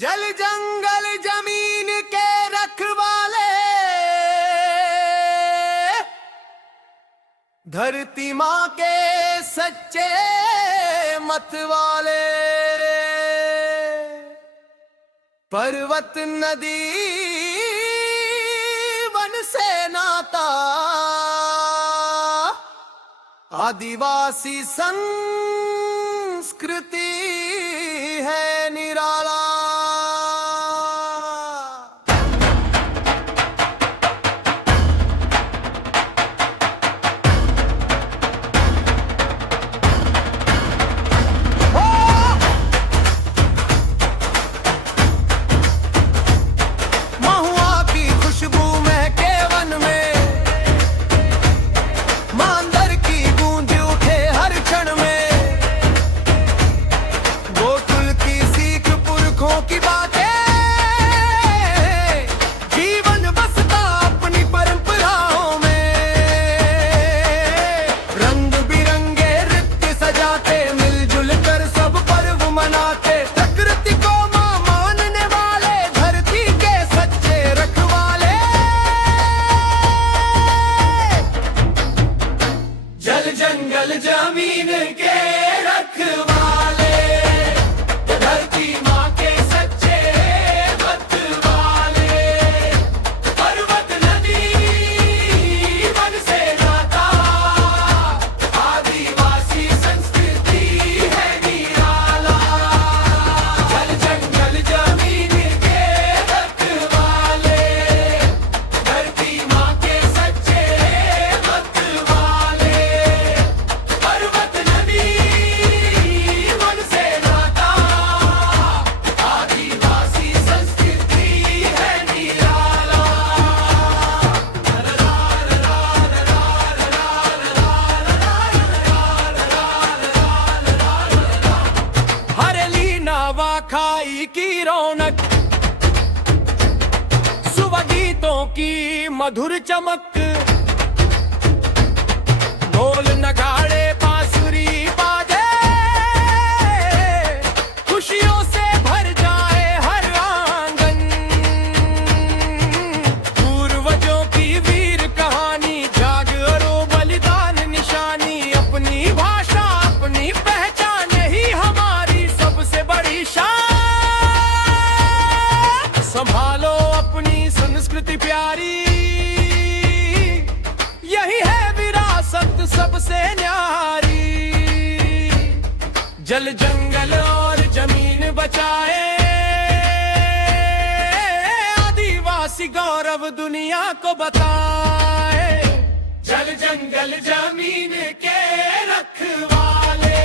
जल जंगल जमीन के रखवाले, धरती माँ के सच्चे मतवाले, पर्वत नदी वन से नाता, आदिवासी संस्कृति है निराला। जंगल जमीन के रखवाले, धरती माँ के सच्चे मतवाले, पर्वत नदी वन से नाता, आदिवासी संस्कृति है निराला। जल जंगल जमीन के रखवाले, धरती माँ के सच्चे मतवाले, पर्वत नदी वन से नाता, आदिवासी संस्कृति है निराला। हरेली नावा खाई की रौनक, सुबह गीतों की मधुर चमक, ढोल नगाड़े बांसुरी बाजे, खुशियों से भर जाए हर आंगन। पूर्वजों की वीर कहानी, जागरो बलिदान निशानी, अपनी भाषा अपनी पहचान ही हमारी सबसे बड़ी शान। संभालो अपनी संस्कृति प्यारी, यही है विरासत सबसे न्यारी। जल जंगल और जमीन बचाए, आदिवासी गौरव दुनिया को बताए। जल जंगल जमीन के रखवाले,